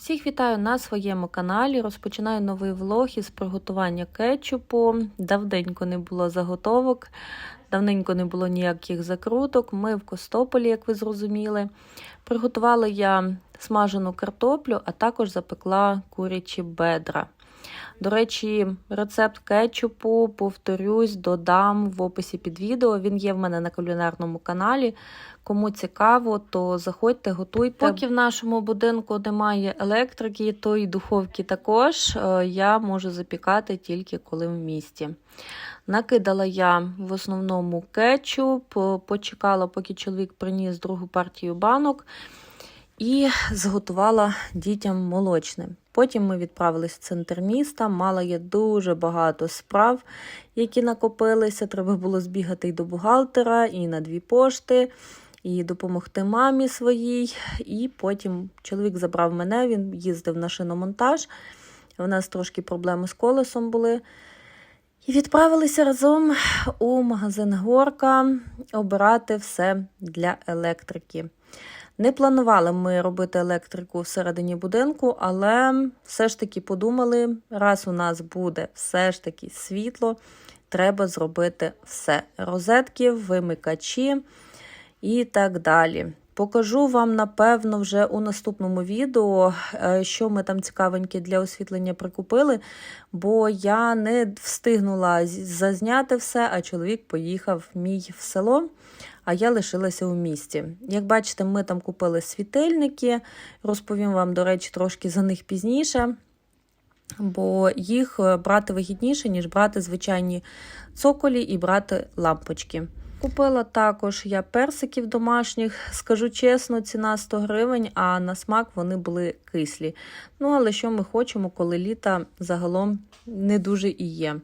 Всіх вітаю на своєму каналі. Розпочинаю новий влог із приготування кетчупу. Давненько не було заготовок, давненько не було ніяких закруток. Ми в Костополі, як ви зрозуміли. Приготувала я смажену картоплю, а також запекла курячі бедра. До речі, рецепт кетчупу, повторюсь, додам в описі під відео. Він є в мене на кулінарному каналі. Кому цікаво, то заходьте, готуйте. Поки в нашому будинку немає електрики, то і духовки також е, я можу запікати тільки коли в місті. Накидала я в основному кетчуп, е, почекала, поки чоловік приніс другу партію банок. І зготувала дітям молочне. Потім ми відправились в центр міста. Мала я дуже багато справ, які накопилися. Треба було збігати і до бухгалтера, і на дві пошти, і допомогти мамі своїй. І потім чоловік забрав мене, він їздив на шиномонтаж. У нас трошки проблеми з колесом були. І відправилися разом у магазин Горка обирати все для електрики. Не планували ми робити електрику всередині будинку, але все ж таки подумали, раз у нас буде все ж таки світло, треба зробити все. Розетки, вимикачі і так далі. Покажу вам, напевно, вже у наступному відео, що ми там цікавеньке для освітлення прикупили, бо я не встигнула зазняти все, а чоловік поїхав мій в село а я лишилася у місті. Як бачите, ми там купили світильники, розповім вам, до речі, трошки за них пізніше, бо їх брати вигідніше, ніж брати звичайні цоколі і брати лампочки. Купила також я персиків домашніх, скажу чесно, ціна 100 гривень, а на смак вони були кислі. Ну, але що ми хочемо, коли літа загалом не дуже і є.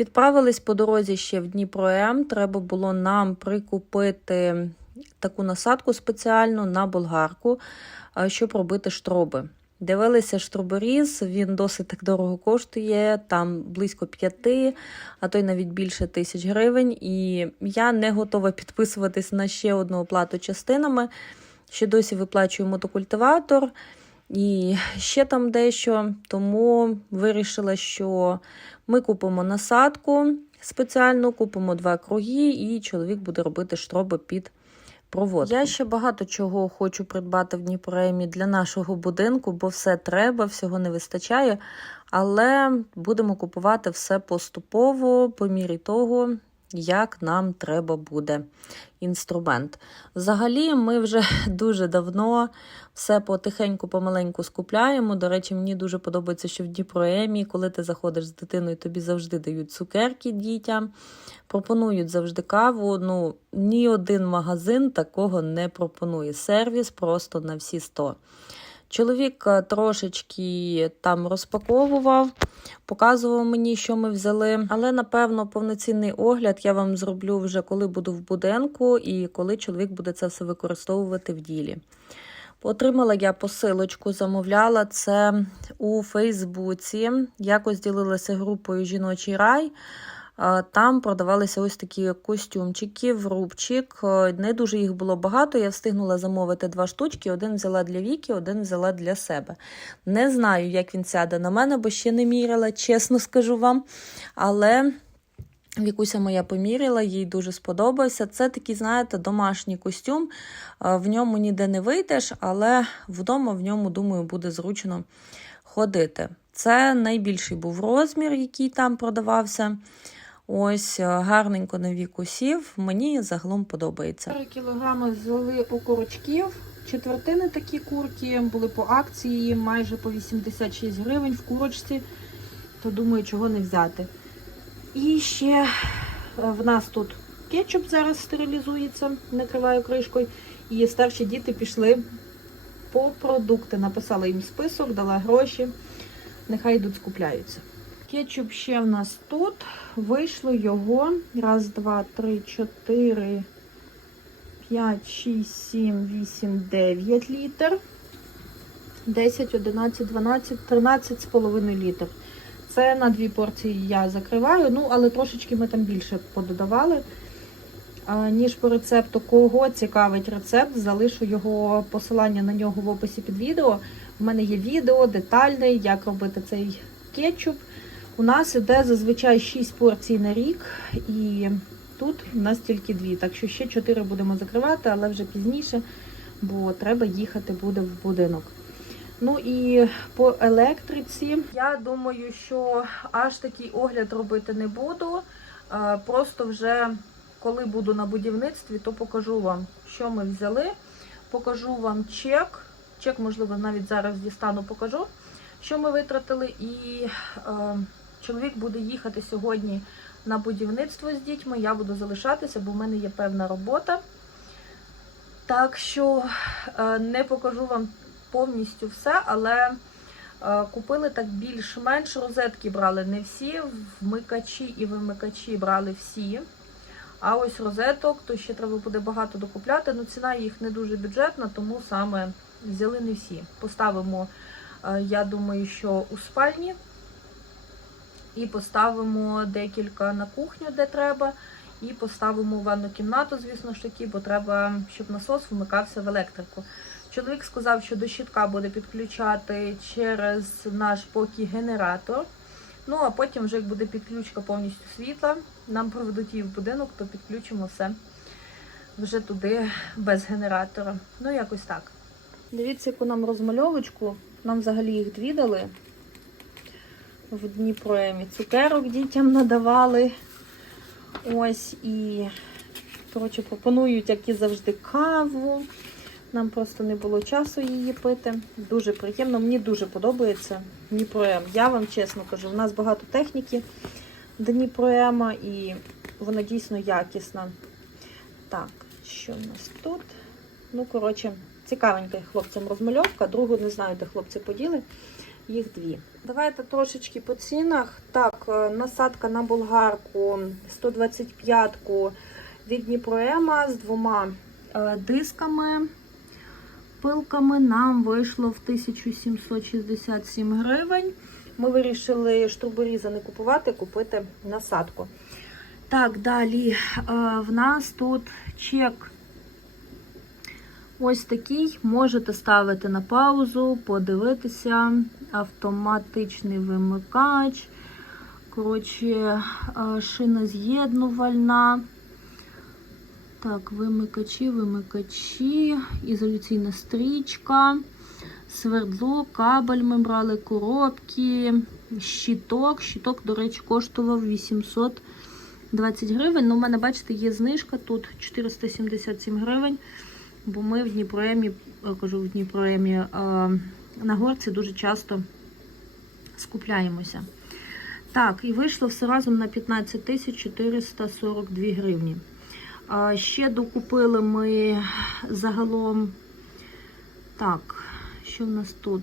Відправились по дорозі ще в Дніпро М. Треба було нам прикупити таку насадку спеціальну на болгарку, щоб робити штроби. Дивилися штроборіз, він досить так дорого коштує, там близько п'яти, а то й навіть більше тисяч гривень. І я не готова підписуватись на ще одну оплату частинами. Ще досі виплачую мотокультиватор і ще там дещо. Тому вирішила, що ми купимо насадку спеціальну, купимо два круги, і чоловік буде робити штроби під проводку. Я ще багато чого хочу придбати в Дніпроемі для нашого будинку, бо все треба, всього не вистачає. Але будемо купувати все поступово, по мірі того, як нам треба буде інструмент. Взагалі, ми вже дуже давно все потихеньку, помаленьку скупляємо. До речі, мені дуже подобається, що в Дніпроемі, коли ти заходиш з дитиною, тобі завжди дають цукерки дітям, пропонують завжди каву. Ну, Ні один магазин такого не пропонує. Сервіс просто на всі 100. Чоловік е, трошечки там розпаковував, показував мені, що ми взяли. Але, напевно, повноцінний огляд я вам зроблю вже коли буду в будинку і коли чоловік буде це все використовувати в ділі. Отримала я посилочку, замовляла це у Фейсбуці. Якось ділилася групою Жіночий рай. Там продавалися ось такі костюмчики в рубчик. Не дуже їх було багато. Я встигнула замовити два штучки. Один взяла для Віки, один взяла для себе. Не знаю, як він сяде на мене, бо ще не міряла, чесно скажу вам. Але. Вікуся моя поміряла, їй дуже сподобався. Це такий, знаєте, домашній костюм. В ньому ніде не вийдеш, але вдома в ньому, думаю, буде зручно ходити. Це найбільший був розмір, який там продавався. Ось е, гарненько на віку сів, мені загалом подобається. 4 кілограми взяли окорочків. Четвертини такі курки були по акції майже по 86 гривень в курочці, то думаю, чого не взяти. І ще е, в нас тут кетчуп зараз стерилізується, накриваю кришкою. І старші діти пішли по продукти. Написала їм список, дала гроші, нехай йдуть скупляються. Кетчуп ще в нас тут. Вийшло його. Раз, два, три, чотири, п'ять, шість, сім, вісім, дев'ять літр. 10, 11, 12, 13 з половиною літр. Це на дві порції я закриваю, ну, але трошечки ми там більше пододавали. ніж по рецепту. Кого цікавить рецепт, залишу його посилання на нього в описі під відео. У мене є відео детальне, як робити цей кетчуп. У нас іде зазвичай 6 порцій на рік, і тут у нас тільки 2. Так що ще 4 будемо закривати, але вже пізніше, бо треба їхати буде в будинок. Ну і по електриці, я думаю, що аж такий огляд робити не буду. Е, Просто вже коли буду на будівництві, то покажу вам, що ми взяли. Покажу вам чек. Чек, можливо, навіть зараз дістану, покажу, що ми витратили. І е, чоловік буде їхати сьогодні на будівництво з дітьми. Я буду залишатися, бо в мене є певна робота. Так що е, не покажу вам повністю все, але е, купили так більш-менш розетки брали не всі, вмикачі і вимикачі брали всі. А ось розеток, то ще треба буде багато докупляти. Ну, ціна їх не дуже бюджетна, тому саме взяли не всі. Поставимо, е, я думаю, що у спальні. І поставимо декілька на кухню, де треба. І поставимо ванну кімнату, звісно ж таки, бо треба, щоб насос вмикався в електрику. Чоловік сказав, що до щитка буде підключати через наш поки генератор. Ну, а потім, вже як буде підключка повністю світла, нам проведуть її в будинок, то підключимо все вже туди без генератора. Ну, якось так. Дивіться, яку нам розмальовочку. Нам взагалі їх дві дали в Дніпроемі. Цукерок дітям надавали. Ось і, коротше, пропонують, як і завжди, каву. Нам просто не було часу її пити. Дуже приємно, мені дуже подобається Дніпроем. Я вам чесно кажу, у нас багато техніки Дніпроема і вона дійсно якісна. Так, що в нас тут? Ну, коротше, цікавенька хлопцям розмальовка. Другу не знаю, де хлопці поділи. Їх дві. Давайте трошечки по цінах. Так, е, насадка на болгарку 125-ку від Дніпроема з двома е, дисками. Пилками нам вийшло в 1767 гривень. Ми вирішили штурборіза не купувати, купити насадку. Так, далі е, в нас тут чек ось такий. Можете ставити на паузу, подивитися. Автоматичний вимикач. Коротше, е, шина з'єднувальна. Так, вимикачі, вимикачі, ізоляційна стрічка, свердло, кабель ми брали, коробки, щиток. Щиток, до речі, коштував 820 гривень. Ну, у мене, бачите, є знижка тут 477 гривень. Бо ми в Дніпроемі, кажу, в Дніпроемі е, на горці дуже часто скупляємося. Так, і вийшло все разом на 15 тисяч 442 гривні. Ще докупили ми загалом. Так, що в нас тут?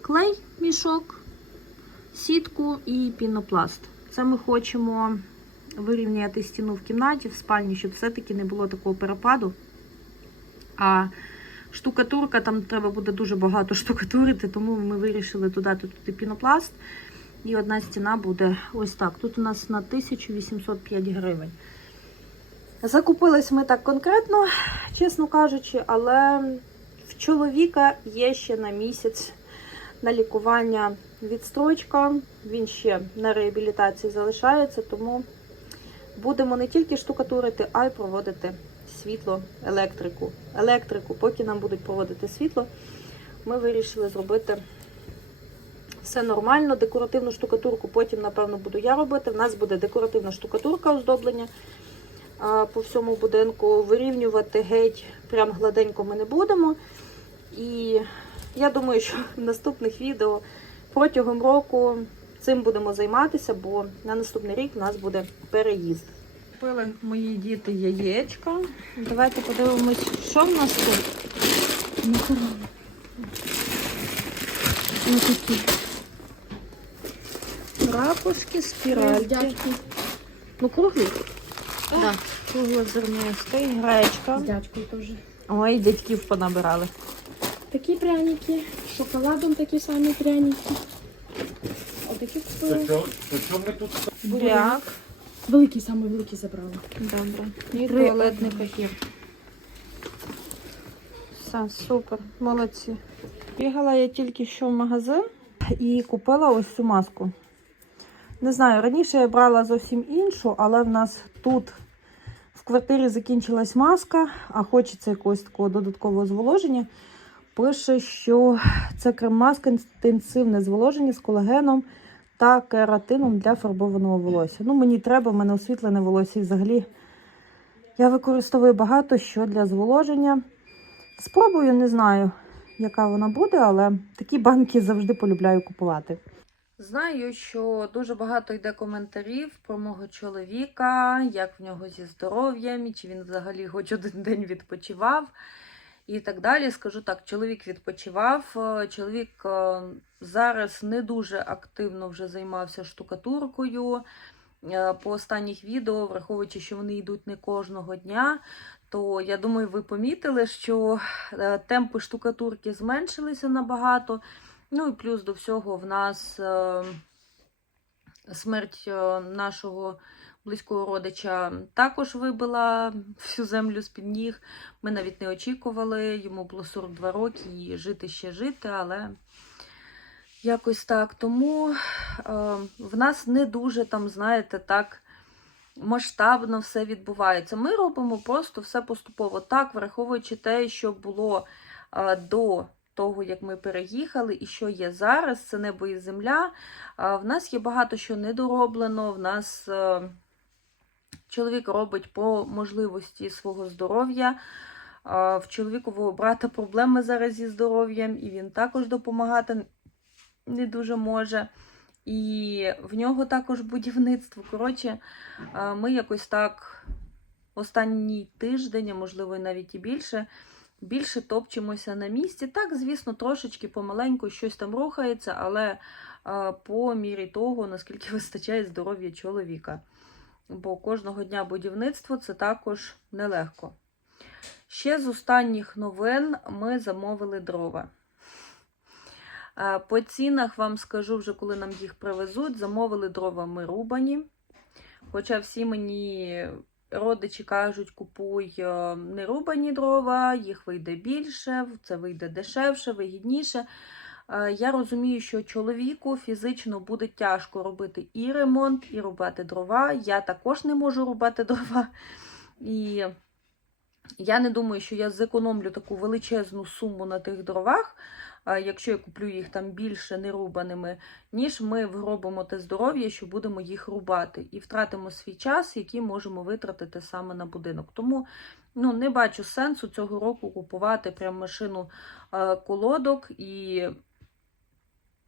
Клей, мішок, сітку і пінопласт. Це ми хочемо вирівняти стіну в кімнаті, в спальні, щоб все-таки не було такого перепаду. А штукатурка, там треба буде дуже багато штукатурити, тому ми вирішили додати тут пінопласт. І одна стіна буде ось так. Тут у нас на 1805 гривень. Закупились ми так конкретно, чесно кажучи, але в чоловіка є ще на місяць на лікування відстрочка. Він ще на реабілітації залишається, тому будемо не тільки штукатурити, а й проводити світло, електрику. Електрику, поки нам будуть проводити світло, ми вирішили зробити все нормально. Декоративну штукатурку потім, напевно, буду я робити. В нас буде декоративна штукатурка оздоблення по всьому будинку. Вирівнювати геть прям гладенько ми не будемо. І я думаю, що в наступних відео протягом року цим будемо займатися, бо на наступний рік у нас буде переїзд. Купили мої діти яєчка. Давайте подивимось, що в нас тут. Ну, такі ракушки, спіральки. Ну, круглі. Так, да, круглозернистий, гречка. С дядькой тоже. Ой, дядьків понабирали. Такие пряники. С шоколадом такие самые пряники. такі купили. Буряк. Великий, самий великий забрала. Добре. І Три туалетний папір. Все, супер, молодці. Бігала я тільки що в магазин і купила ось цю маску. Не знаю, раніше я брала зовсім іншу, але в нас тут в квартирі закінчилась маска, а хочеться якогось такого додаткового зволоження. Пише, що це крем-маска інтенсивне зволоження з колагеном та кератином для фарбованого волосся. Ну, мені треба, в мене освітлене волосся і взагалі я використовую багато що для зволоження. Спробую, не знаю, яка вона буде, але такі банки завжди полюбляю купувати. Знаю, що дуже багато йде коментарів про мого чоловіка, як в нього зі здоров'ям, чи він взагалі хоч один день відпочивав. І так далі. Скажу так, чоловік відпочивав. е, Чоловік е, зараз не дуже активно вже займався штукатуркою. Е, По останніх відео, враховуючи, що вони йдуть не кожного дня, то я думаю, ви помітили, що темпи штукатурки зменшилися набагато. Ну і плюс до всього в нас смерть нашого близького родича також вибила всю землю з-під ніг. Ми навіть не очікували, йому було 42 роки і жити ще жити, але якось так. Тому е, в нас не дуже там, знаєте, так масштабно все відбувається. Ми робимо просто все поступово так, враховуючи те, що було е, до того, як ми переїхали, і що є зараз, це небо і земля. В нас є багато що недороблено. В нас е, чоловік робить по можливості свого здоров'я. В чоловікового брата проблеми зараз зі здоров'ям, і він також допомагати не дуже може. І в нього також будівництво. Коротше, ми якось так останній тиждень, а можливо, навіть і більше, більше топчемося на місці. Так, звісно, трошечки помаленьку щось там рухається, але по мірі того, наскільки вистачає здоров'я чоловіка. Бо кожного дня будівництво це також нелегко. Ще з останніх новин ми замовили дрова. По цінах вам скажу вже, коли нам їх привезуть, замовили дрова ми рубані. Хоча всі мені родичі кажуть, купуй е, нерубані дрова, їх вийде більше, це вийде дешевше, вигідніше. Е, Я розумію, що чоловіку фізично буде тяжко робити і ремонт, і рубати дрова. Я також не можу рубати дрова. І я не думаю, що я зекономлю таку величезну суму на тих дровах, якщо я куплю їх там більше нерубаними, ніж ми вгробимо те здоров'я, що будемо їх рубати, і втратимо свій час, який можемо витратити саме на будинок. Тому ну, не бачу сенсу цього року купувати прям машину е, колодок і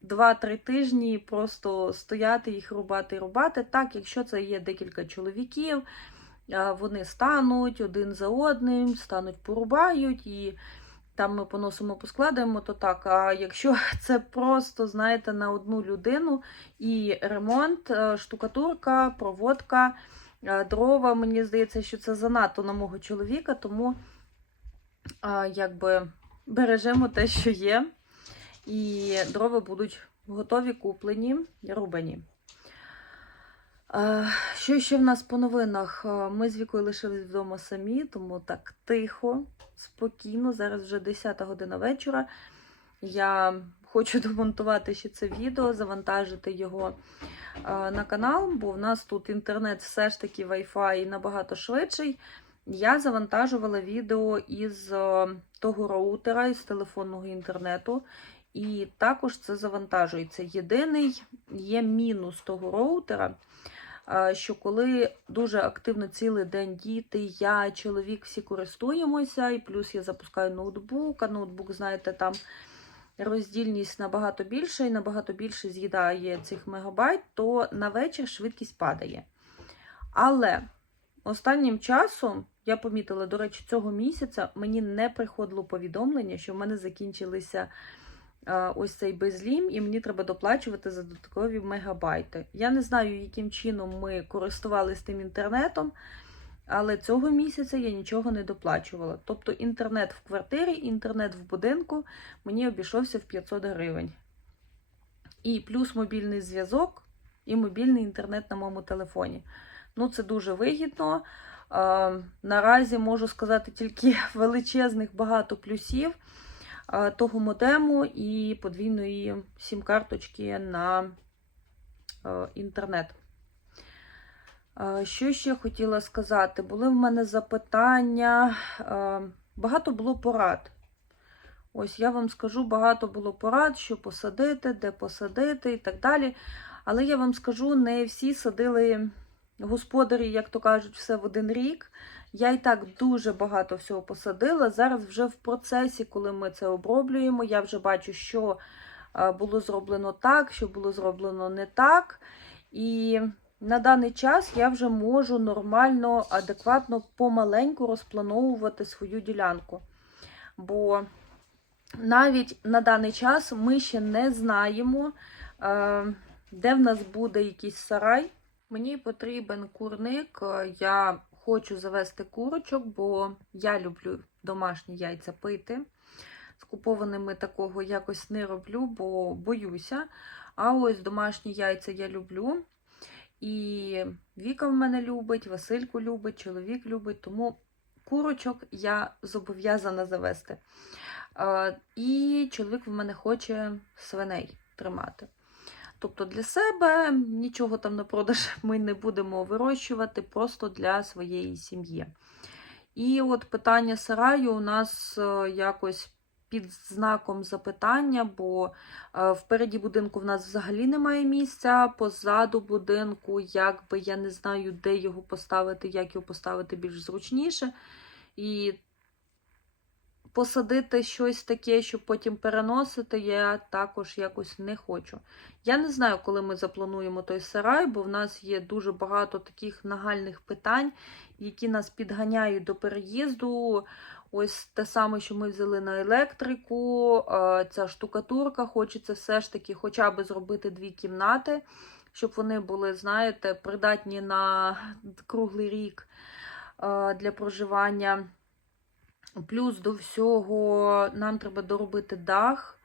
2-3 тижні просто стояти їх рубати рубати. Так, якщо це є декілька чоловіків, вони стануть один за одним, стануть, порубають і там ми поносимо, поскладаємо, то так. А якщо це просто, знаєте, на одну людину і ремонт, е, штукатурка, проводка, е, дрова, мені здається, що це занадто на мого чоловіка, тому якби бережемо те, що є. І дрова будуть готові, куплені, рубані. Е, Що ще в нас по новинах? Е, Ми з вікою лишились вдома самі, тому так тихо, спокійно. Зараз вже 10 година вечора. Я хочу домонтувати ще це відео, завантажити його е, на канал, бо в нас тут інтернет все ж таки Wi-Fi набагато швидший. Я завантажувала відео із того роутера, із телефонного інтернету. І також це завантажується. Єдиний є мінус того роутера, що коли дуже активно цілий день діти, я, чоловік, всі користуємося, і плюс я запускаю ноутбук, а ноутбук, знаєте, там роздільність набагато більша і набагато більше з'їдає цих мегабайт, то на вечір швидкість падає. Але останнім часом я помітила, до речі, цього місяця мені не приходило повідомлення, що в мене закінчилися ось цей безлім, і мені треба доплачувати за додаткові мегабайти. Я не знаю, яким чином ми користувалися тим інтернетом, але цього місяця я нічого не доплачувала. Тобто інтернет в квартирі, інтернет в будинку мені обійшовся в 500 гривень. і плюс мобільний зв'язок, і мобільний інтернет на моєму телефоні. Ну, це дуже вигідно. Е, Наразі можу сказати тільки величезних багато плюсів е, того модему і подвійної сім-карточки на е, інтернет. Е, Що ще хотіла сказати? Були в мене запитання, е, багато було порад. Ось я вам скажу, багато було порад, що посадити, де посадити і так далі. Але я вам скажу, не всі садили господарі, як то кажуть, все в один рік. Я і так дуже багато всього посадила. Зараз вже в процесі, коли ми це оброблюємо, я вже бачу, що е, було зроблено так, що було зроблено не так. І на даний час я вже можу нормально, адекватно, помаленьку розплановувати свою ділянку. Бо навіть на даний час ми ще не знаємо, е, де в нас буде якийсь сарай. Мені потрібен курник. е, Я хочу завести курочок, бо я люблю домашні яйця пити. З купованими такого якось не роблю, бо боюся. А ось домашні яйця я люблю. І Віка в мене любить, Васильку любить, чоловік любить, тому курочок я зобов'язана завести. Е, І чоловік в мене хоче свиней тримати. Тобто для себе нічого там на продаж ми не будемо вирощувати, просто для своєї сім'ї. І от питання сараю у нас е, якось під знаком запитання, бо е, впереді будинку в нас взагалі немає місця, позаду будинку, якби я не знаю, де його поставити, як його поставити більш зручніше. І посадити щось таке, щоб потім переносити, я також якось не хочу. Я не знаю, коли ми заплануємо той сарай, бо в нас є дуже багато таких нагальних питань, які нас підганяють до переїзду. Ось те саме, що ми взяли на електрику, ця штукатурка, хочеться все ж таки хоча б зробити дві кімнати, щоб вони були, знаєте, придатні на круглий рік для проживання. Плюс до всього нам треба доробити дах,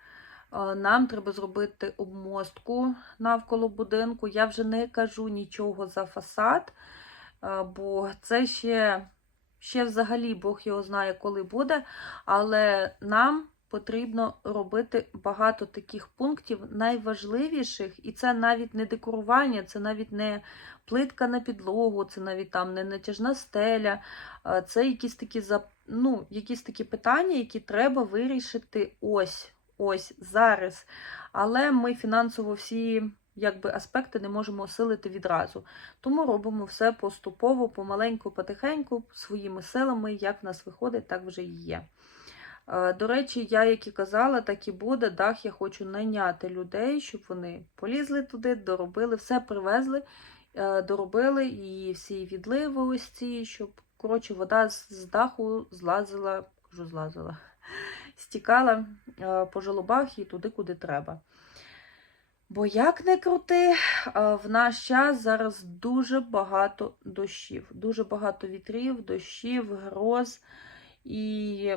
е, нам треба зробити обмостку навколо будинку. Я вже не кажу нічого за фасад, е, бо це ще, ще взагалі Бог його знає, коли буде. Але нам потрібно робити багато таких пунктів найважливіших, і це навіть не декорування, це навіть не плитка на підлогу, це навіть там не натяжна стеля. Е, Це якісь такі зап- ну, якісь такі питання, які треба вирішити ось, ось зараз. Але ми фінансово всі якби, аспекти не можемо осилити відразу. Тому робимо все поступово, помаленьку, потихеньку, своїми силами, як в нас виходить, так вже і є. Е, До речі, я, як і казала, так і буде. Дах я хочу найняти людей, щоб вони полізли туди, доробили, все привезли, е, доробили і всі ці, щоб коротше, вода з даху злазила, кажу, злазила, стікала е, по желобах і туди, куди треба. Бо як не крути, е, в наш час зараз дуже багато дощів, дуже багато вітрів, дощів, гроз. І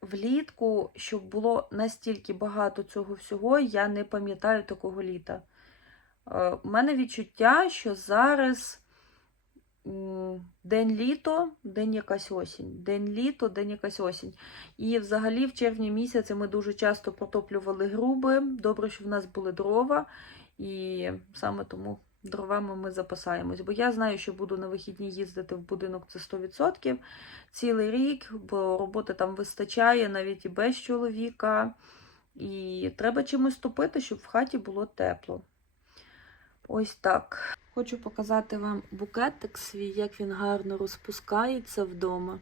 влітку, щоб було настільки багато цього всього, я не пам'ятаю такого літа. Е, У мене відчуття, що зараз день літо, день якась осінь. День літо, день якась осінь. І взагалі в червні місяці ми дуже часто протоплювали груби. Добре, що в нас були дрова, і саме тому дровами ми запасаємось. Бо я знаю, що буду на вихідні їздити в будинок це 100% цілий рік, бо роботи там вистачає навіть і без чоловіка. І треба чимось топити, щоб в хаті було тепло. Ось так. Хочу показати вам букетик свій, як він гарно розпускається вдома.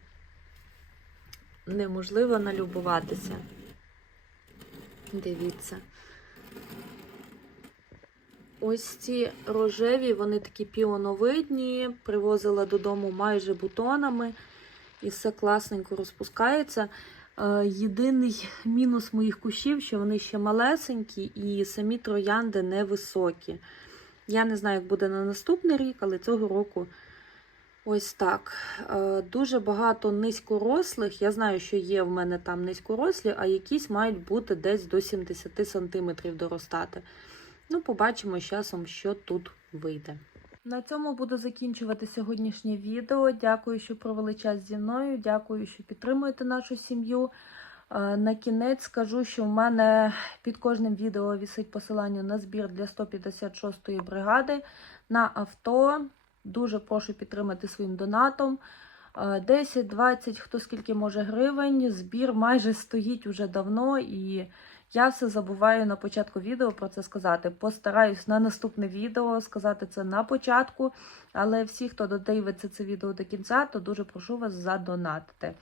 Неможливо налюбуватися. Дивіться. Ось ці рожеві, вони такі піоновидні, привозила додому майже бутонами, і все класненько розпускається. Е, Єдиний мінус моїх кущів, що вони ще малесенькі і самі троянди невисокі. Я не знаю, як буде на наступний рік, але цього року Ось так. Е, Дуже багато низькорослих. Я знаю, що є в мене там низькорослі, а якісь мають бути десь до 70 см доростати. Ну, побачимо з часом, що тут вийде. На цьому буду закінчувати сьогоднішнє відео. Дякую, що провели час зі мною. Дякую, що підтримуєте нашу сім'ю. На кінець скажу, що в мене під кожним відео вісить посилання на збір для 156-ї бригади на авто. Дуже прошу підтримати своїм донатом. Е, 10, 20, хто скільки може гривень. Збір майже стоїть уже давно, і я все забуваю на початку відео про це сказати. Постараюсь на наступне відео сказати це на початку. Але всі, хто додивиться це відео до кінця, то дуже прошу вас задонатити.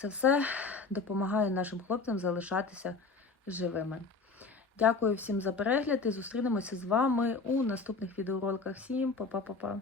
Це все допомагає нашим хлопцям залишатися живими. Дякую всім за перегляд і зустрінемося з вами у наступних відеороликах. Всім па-па-па-па!